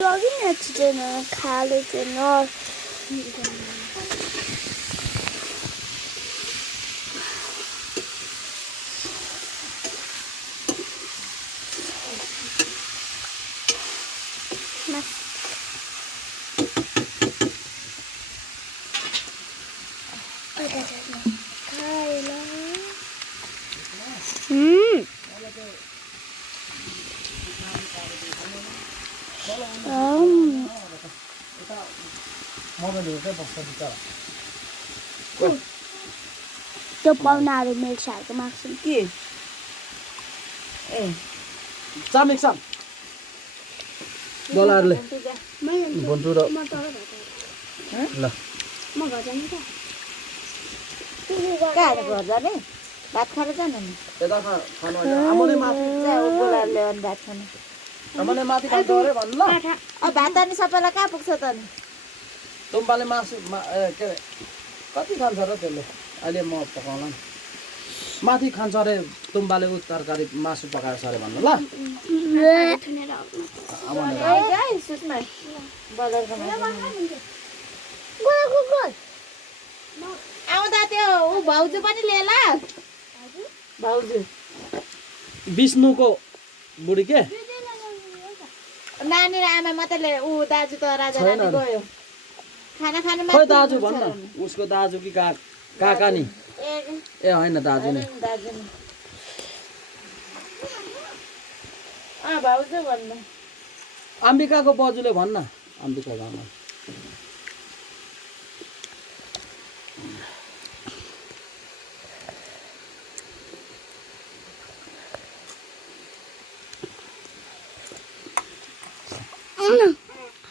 Login açtığını kaydını त्यो पाउनाहरू मिल्छहरूको माग्छन् के ए चाम एक चाम बोलाहरूले बन्टु र ल म घर जानु त कहाँ घर जाने भात खाएर जानु नि यता खानु आमाले माथि बोलाहरूले अनि भात खानु आमाले माथि खान्छ अरे भन्नु ल अब भात अनि सबैलाई कहाँ पुग्छ त नि तुम्बाले मासु के अरे कति खान्छ र त्यसले अहिले म पकाउला नि माथि खान्छ अरे तुम्बाले उ तरकारी मासु पकाएछ अरे भन्नु ल आमाले सुषमा बजारको आउँदा त्यो ऊ भाउजू पनि लिएला भाउजू विष्णुको बुढी के नानी र आमा मात्रै ऊ दाजु त राजा रानी गयो खाना खानु खोइ दाजु भन्न उसको दाजु कि काका नि ए होइन दाजु नि दाजु नि भाउजू भन्नु अम्बिकाको बजुले भन्न अम्बिका गाउँमा